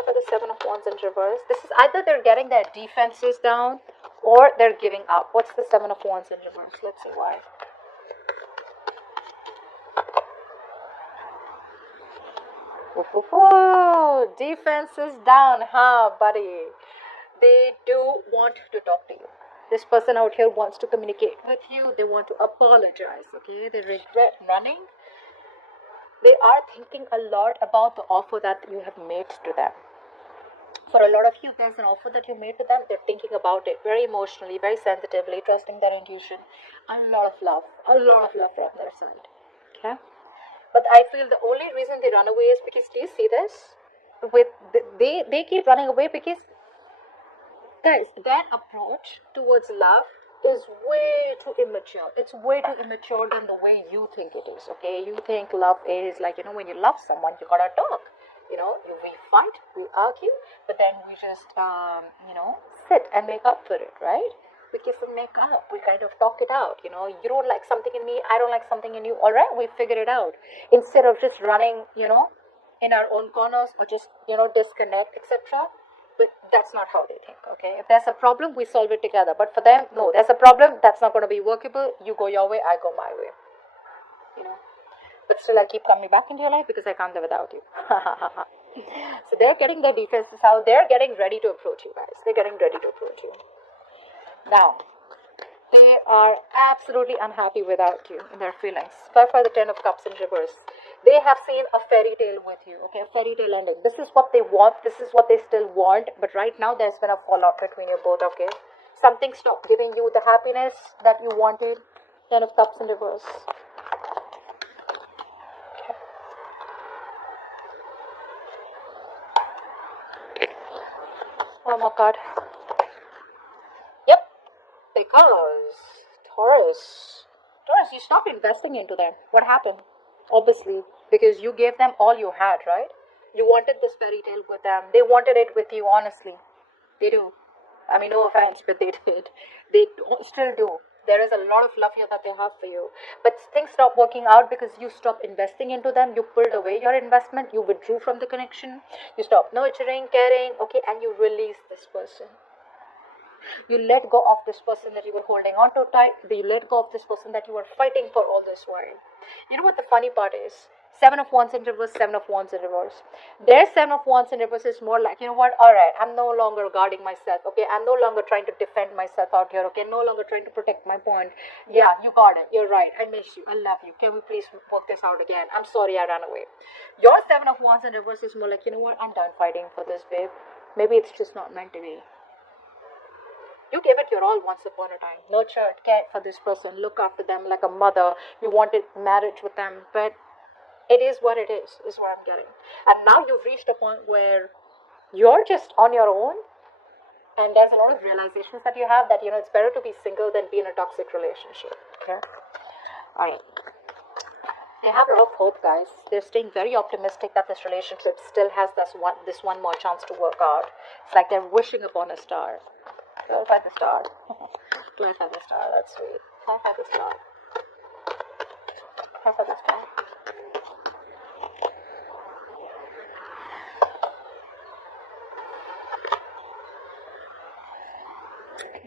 Clarify the Seven of Wands in reverse. This is either they're getting their defenses down or they're giving up. What's the Seven of Wands in reverse? Let's see why. Ooh, defense is down, huh, buddy? They do want to talk to you. This person out here wants to communicate with you. They want to apologize, okay? They regret running. They are thinking a lot about the offer that you have made to them. For a lot of you, there's an offer that you made to them. They're thinking about it very emotionally, very sensitively, trusting their intuition. A lot of love from their side, okay? But I feel the only reason they run away is because, do you see this? They keep running away because, guys, their approach towards love is way too immature. It's way too immature than the way you think it is, okay? You think love is like, when you love someone, you gotta talk. We fight, we argue, but then we just, sit and make up for it, right? We kiss and make up. We kind of talk it out, You don't like something in me, I don't like something in you. All right, we figure it out. Instead of just running, in our own corners or just, disconnect, etc. But that's not how they think, okay? If there's a problem, we solve it together. But for them, no, there's a problem, that's not going to be workable. You go your way, I go my way. But still, I keep coming back into your life because I can't live without you. So they're getting their defenses out. They're getting ready to approach you, guys. They're getting ready to approach you. Now, they are absolutely unhappy without you in their feelings. Clarify the Ten of Cups in reverse. They have seen a fairy tale with you, okay? A fairy tale ending. This is what they want. This is what they still want. But right now, there's been a fallout between you both, okay? Something stopped giving you the happiness that you wanted. Ten of Cups in reverse. Oh my God. Yep. The colors. Taurus. Taurus, you stopped investing into them. What happened? Obviously, because you gave them all you had, right? You wanted this fairy tale with them. They wanted it with you, honestly. They do. I mean, no offense, but they did. They still do. There is a lot of love here that they have for you. But things stopped working out because you stopped investing into them. You pulled away your investment. You withdrew from the connection. You stopped nurturing, caring, okay, and you released this person. You let go of this person that you were holding on to tight. You let go of this person that you were fighting for all this while. You know what the funny part is? Seven of Wands in reverse, Seven of Wands in reverse. Their Seven of Wands in reverse is more like, what? All right, I'm no longer guarding myself, okay? I'm no longer trying to defend myself out here, okay? No longer trying to protect my point. Yeah, you got it. You're right. I miss you. I love you. Can we please work this out again? I'm sorry I ran away. Your Seven of Wands in reverse is more like, what? I'm done fighting for this, babe. Maybe it's just not meant to be. You gave it your all once upon a time. Nurtured, cared for this person, look after them like a mother. You wanted marriage with them, but it is what it is what I'm getting. And now you've reached a point where you're just on your own, and there's a lot of realizations that you have that, it's better to be single than be in a toxic relationship. Okay? Alright. They have a lot of hope, guys. They're staying very optimistic that this relationship still has this one more chance to work out. It's like they're wishing upon a star. Clarify the star. Clarify the star. That's sweet. Clarify the star. Clarify the star.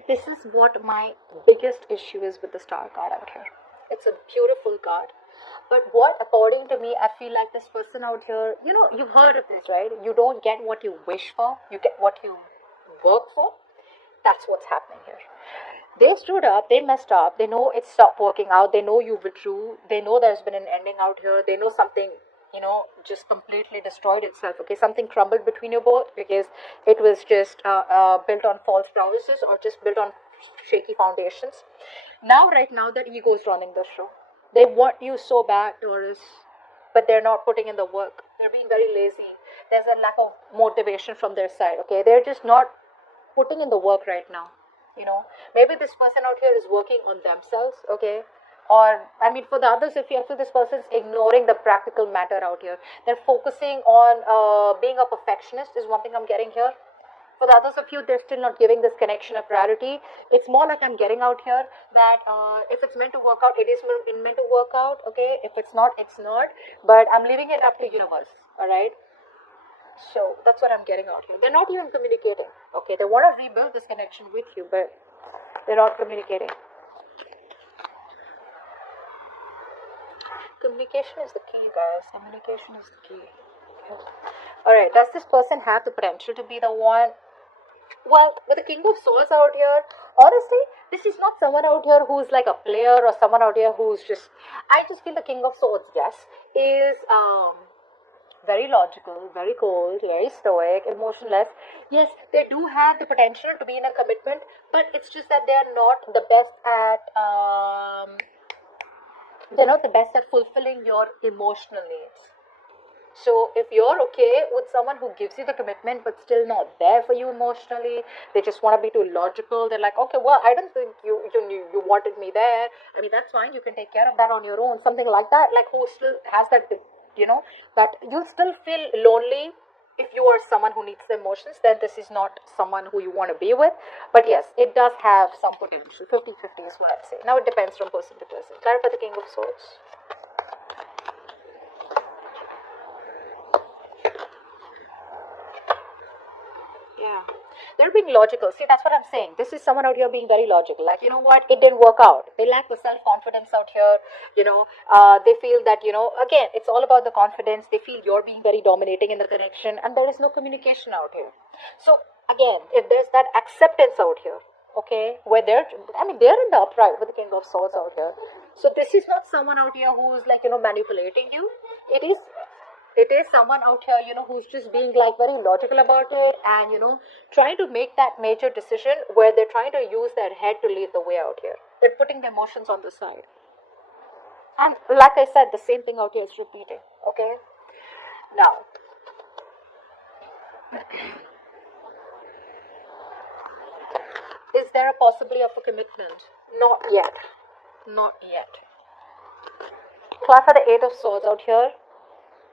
This is what my biggest issue is with the star card out here. It's a beautiful card. But what, according to me, I feel like this person out here, you've heard of this, right? You don't get what you wish for. You get what you work for. That's what's happening here. They stood up, they messed up, they know it stopped working out, they know you withdrew, they know there's been an ending out here, they know something, just completely destroyed itself, okay? Something crumbled between you both because it was just built on false promises or just built on shaky foundations. Now, right now, that ego is running the show. They want you so bad, Taurus, but they're not putting in the work. They're being very lazy. There's a lack of motivation from their side, okay? They're just not putting in the work right now. Maybe this person out here is working on themselves, okay? Or, for the others, if you feel this person's ignoring the practical matter out here, they're focusing on being a perfectionist is one thing I'm getting here. For the others of you, they're still not giving this connection a priority. It's more like I'm getting out here that if it's meant to work out, it is meant to work out, okay? If it's not, it's not. But I'm leaving it up to universe, all right? So that's what I'm getting out here. They're not even communicating. Okay, they want to rebuild this connection with you, but they're not communicating. Communication is the key, guys. Communication is the key. Okay. Alright, does this person have the potential to be the one? Well, with the King of Swords out here, honestly, this is not someone out here who's like a player or someone out here who's just. I just feel the King of Swords, yes, is very logical, very cold, very stoic, emotionless. Yes, they do have the potential to be in a commitment, but it's just that they are not the best at. They're not the best at fulfilling your emotional needs. So if you're okay with someone who gives you the commitment but still not there for you emotionally, they just want to be too logical. They're like, okay, well, I don't think you wanted me there. I mean, that's fine. You can take care of that on your own. Something like that. Like who still has that, that you'll still feel lonely. If you are someone who needs the emotions, then this is not someone who you want to be with. But yes, it does have some potential. 50-50 is what I'd say. Now it depends from person to person. Clarify the King of Swords. Yeah, they're being logical. See, that's what I'm saying. This is someone out here being very logical. Like, you know what? It didn't work out. They lack the self-confidence out here. They feel that, again, it's all about the confidence. They feel you're being very dominating in the connection, and there is no communication out here. So, again, if there's that acceptance out here, okay, where they're in the upright with the King of Swords out here. So, this is not someone out here who's like, manipulating you. It is someone out here, who's just being like very logical about it and, trying to make that major decision where they're trying to use their head to lead the way out here. They're putting the emotions on the side. And like I said, the same thing out here is repeating. Okay? Now, is there a possibility of a commitment? Not yet. Not yet. Clap for the Eight of Swords out here.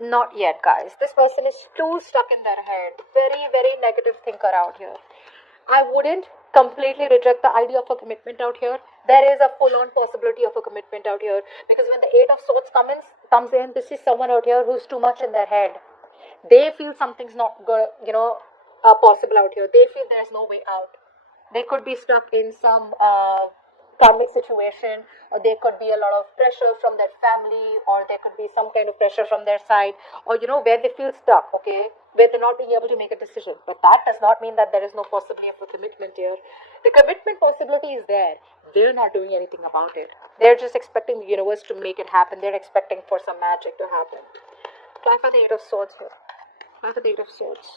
Not yet, guys. This person is too stuck in their head. Very, very negative thinker out here. I wouldn't completely reject the idea of a commitment out here. There is a full-on possibility of a commitment out here. Because when the Eight of Swords comes in, this is someone out here who's too much in their head. They feel something's not good, possible out here. They feel there's no way out. They could be stuck in some karmic situation, or there could be a lot of pressure from their family, or there could be some kind of pressure from their side, or where they feel stuck, okay, where they're not being able to make a decision. But that does not mean that there is no possibility of a commitment here. The commitment possibility is there. They're not doing anything about it. They're just expecting the universe to make it happen. They're expecting for some magic to happen. Try for the Eight of Swords here. Try for the Eight of Swords.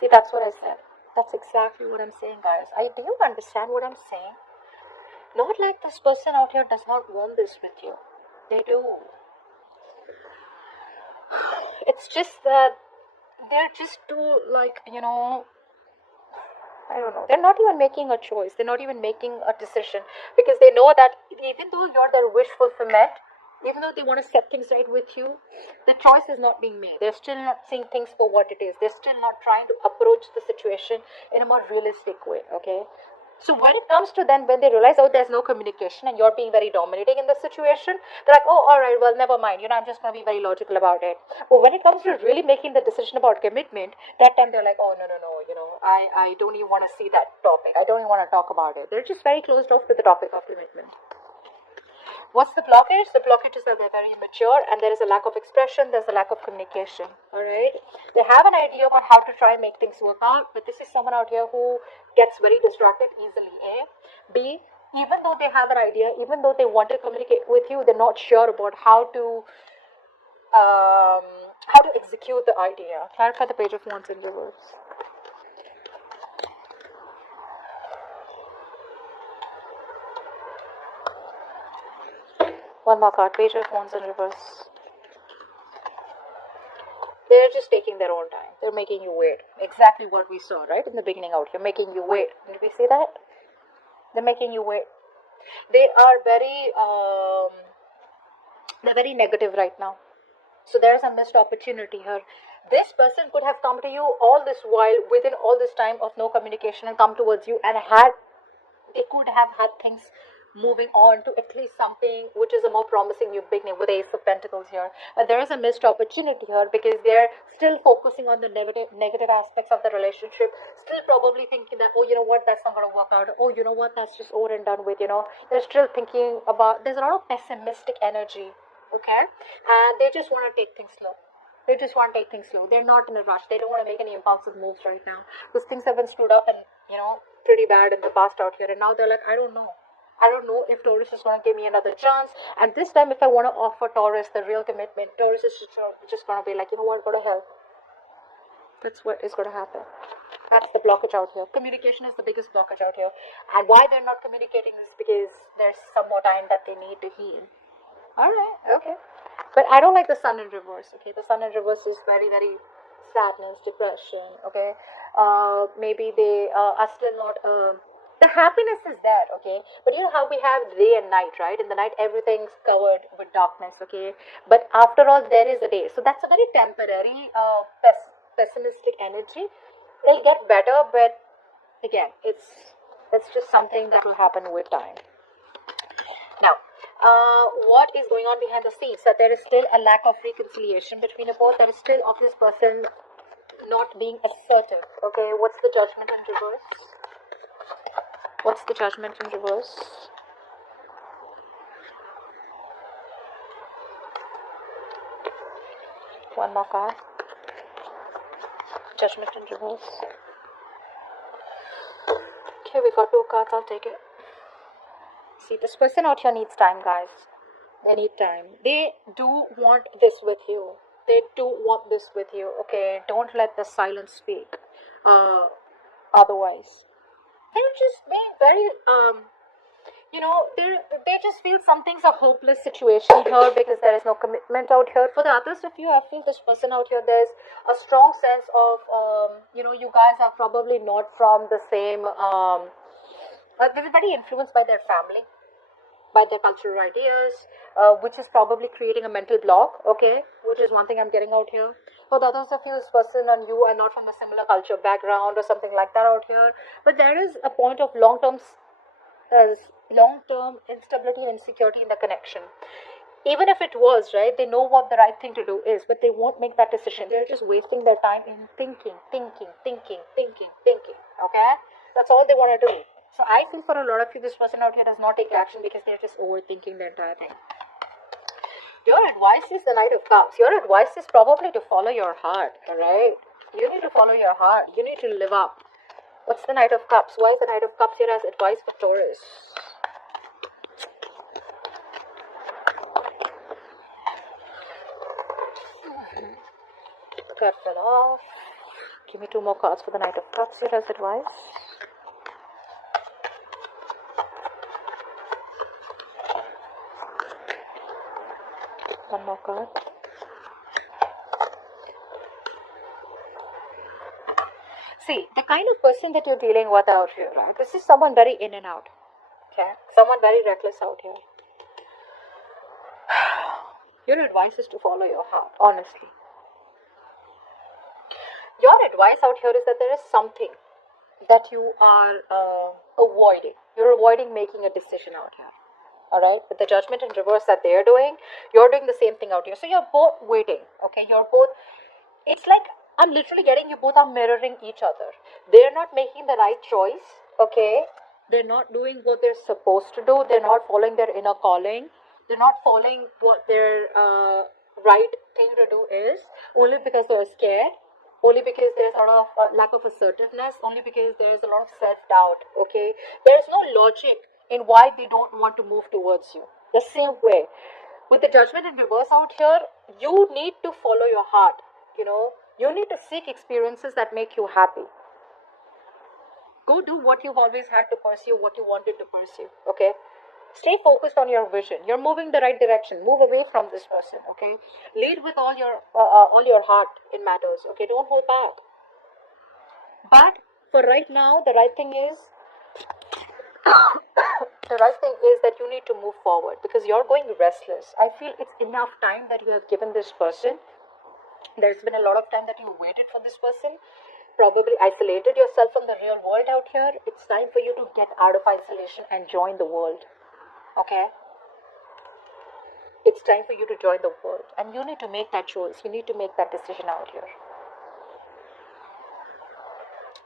See, that's what I said. That's exactly what I'm saying, guys. Do you understand what I'm saying? Not like this person out here does not want this with you. They do. It's just that they're just too, I don't know. They're not even making a choice. They're not even making a decision. Because they know that even though you're their wish fulfillment, even though they want to set things right with you, the choice is not being made. They're still not seeing things for what it is. They're still not trying to approach the situation in a more realistic way, okay? So when it comes to then, when they realize, oh, there's no communication and you're being very dominating in the situation, they're like, oh, all right, well, never mind. I'm just going to be very logical about it. But when it comes to really making the decision about commitment, that time they're like, oh, no, I don't even want to see that topic. I don't even want to talk about it. They're just very closed off to the topic of commitment. What's the blockage? The blockage is that they're very immature and there is a lack of expression, there's a lack of communication. Alright? They have an idea about how to try and make things work out, but this is someone out here who gets very distracted easily. A. B. Even though they have an idea, even though they want to communicate with you, they're not sure about how to execute the idea. Clarify the Page of Wands in reverse. One more card, Page of Wands in reverse. They're just taking their own time. They're making you wait. Exactly what we saw, right? In the beginning out here, making you wait. Did we see that? They're making you wait. They are they're very negative right now. So there's a missed opportunity here. This person could have come to you all this while, within all this time of no communication, and come towards you and they could have had things moving on to at least something which is a more promising new beginning with Ace of Pentacles here. But there is a missed opportunity here because they're still focusing on the negative aspects of the relationship, still probably thinking that, oh, you know what, that's not going to work out. Oh, you know what, that's just over and done with, you know. They're still thinking about, there's a lot of pessimistic energy, okay? And they just want to take things slow. They just want to take things slow. They're not in a rush. They don't want to make any impulsive moves right now because things have been screwed up and, you know, pretty bad in the past out here. And now they're like, I don't know if Taurus is going to give me another chance. And this time, if I want to offer Taurus the real commitment, Taurus is just going to be like, you know what, go to hell. That's what is going to happen. That's the blockage out here. Communication is the biggest blockage out here. And why they're not communicating is because there's some more time that they need to heal. Alright, okay. But I don't like the sun in reverse, okay? The sun in reverse is very, very sadness, depression, okay? Maybe they are still not... the happiness is there, okay? But you know how we have day and night, right? In the night, everything's covered with darkness, okay? But after all, there is a day. So that's a very temporary, pessimistic energy. They'll get better, but again, it's just something that will happen with time. Now, what is going on behind the scenes? That there is still a lack of reconciliation between you both. There is still of this person not being assertive. Okay, what's the judgment in reverse? What's the judgment in reverse? One more card. Judgment in reverse. Okay, we got 2 cards. I'll take it. See, this person out here needs time, guys. They need time. They do want this with you. They do want this with you. Okay, don't let the silence speak. Otherwise, they're just being very you know, they just feel something's a hopeless situation here because there is no commitment out here. For the others of you, I feel this person out here, there's a strong sense of you know, you guys are probably not from the same they're very influenced by their family, by their cultural ideas, which is probably creating a mental block, okay, which is one thing I'm getting out here. For the others of you, this person and you are not from a similar culture background or something like that out here, but there is a point of long-term instability and insecurity in the connection. Even if it was, right, they know what the right thing to do is, but they won't make that decision. They're just wasting their time in thinking, okay? That's all they want to do. So I feel for a lot of you, this person out here does not take action because they're just overthinking the entire thing. Your advice is the Knight of Cups. Your advice is probably to follow your heart, alright? You need to follow your heart. You need to live up. What's the Knight of Cups? Why is the Knight of Cups here as advice for Taurus? Card fell off. Give me 2 more cards for the Knight of Cups here as advice. One more card. See, the kind of person that you're dealing with out here, right? This is someone very in and out. Okay? Someone very reckless out here. Your advice is to follow your heart, honestly. Your advice out here is that there is something that you are avoiding. You're avoiding making a decision out here. Alright? With the judgment in reverse that they're doing, you're doing the same thing out here. So you're both waiting. Okay? You're both... It's like, I'm literally getting you both are mirroring each other. They're not making the right choice. Okay? They're not doing what they're supposed to do. They're not following their inner calling. They're not following what their right thing to do is. Only because they're scared. Only because there's a lot of lack of assertiveness. Only because there's a lot of self-doubt. Okay? There's no logic in why they don't want to move towards you. The same way. With the judgment in reverse out here, you need to follow your heart. You know? You need to seek experiences that make you happy. Go do what you've always had to pursue, what you wanted to pursue. Okay? Stay focused on your vision. You're moving the right direction. Move away from this person, okay? Lead with all your heart in matters, okay? Don't hold back. But for right now, the right thing is that you need to move forward because you're going restless. I feel it's enough time that you have given this person. There's been a lot of time that you waited for this person. Probably isolated yourself from the real world out here. It's time for you to get out of isolation and join the world. Okay? It's time for you to join the world. And you need to make that choice. You need to make that decision out here.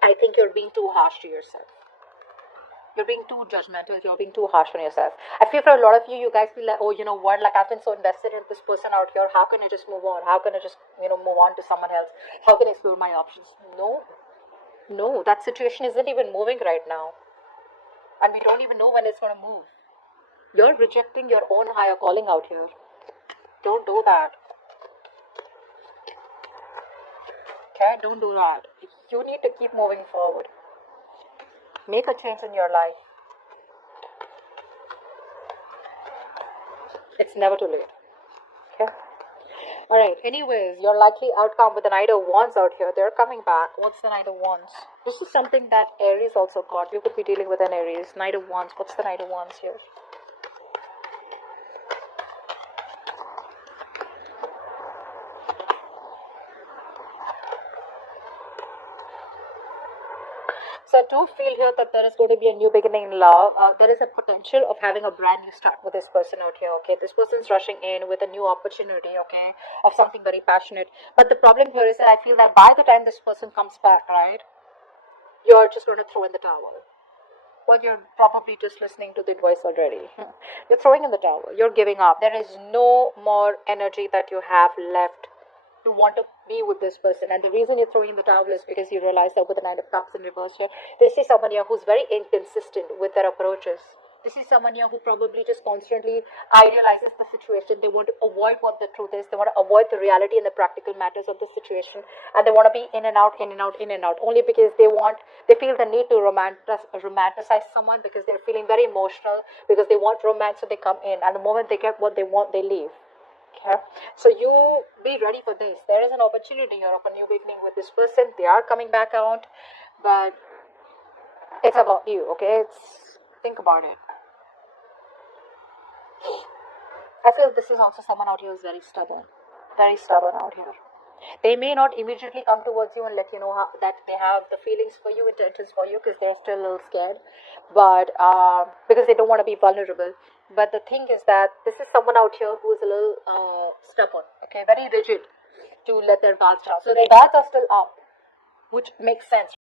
I think you're being too harsh to yourself. You're being too judgmental. You're being too harsh on yourself. I feel for a lot of you, you guys feel like, oh, you know what? Like, I've been so invested in this person out here. How can I just move on? How can I just, move on to someone else? How can I explore my options? No. No, that situation isn't even moving right now. And we don't even know when it's going to move. You're rejecting your own higher calling out here. Don't do that. Okay? Don't do that. You need to keep moving forward. Make a change in your life. It's never too late. Okay? Alright, anyways, your likely outcome with the Knight of Wands out here, they're coming back. What's the Knight of Wands? This is something that Aries also got. You could be dealing with an Aries. Knight of Wands. What's the Knight of Wands here? So I do feel here that there is going to be a new beginning in love. There is a potential of having a brand new start with this person out here, okay? This person's rushing in with a new opportunity, okay, of something very passionate. But the problem here is that I feel that by the time this person comes back, right, you're just going to throw in the towel. Well, you're probably just listening to the advice already. You're throwing in the towel. You're giving up. There is no more energy that you have left to want to be with this person. And the reason you're throwing in the towel is because you realize that with the Nine of Cups in reverse here, this is someone here who's very inconsistent with their approaches. This is someone here who probably just constantly idealizes the situation. They want to avoid what the truth is. They want to avoid the reality and the practical matters of the situation. And they want to be in and out, in and out, in and out. Only because they feel the need to romanticize someone, because they're feeling very emotional, because they want romance, so they come in. And the moment they get what they want, they leave. Okay? So you be ready for this. There is an opportunity here of a new beginning with this person. They are coming back out, but it's about you, okay? Think about it. I feel this is also someone out here who's very stubborn out here. They may not immediately come towards you and let you know that they have the feelings for you, intentions for you, because they're still a little scared, but because they don't want to be vulnerable. But the thing is that this is someone out here who is a little stubborn, okay, very rigid to let their guards down. So their guards are still up, which makes sense.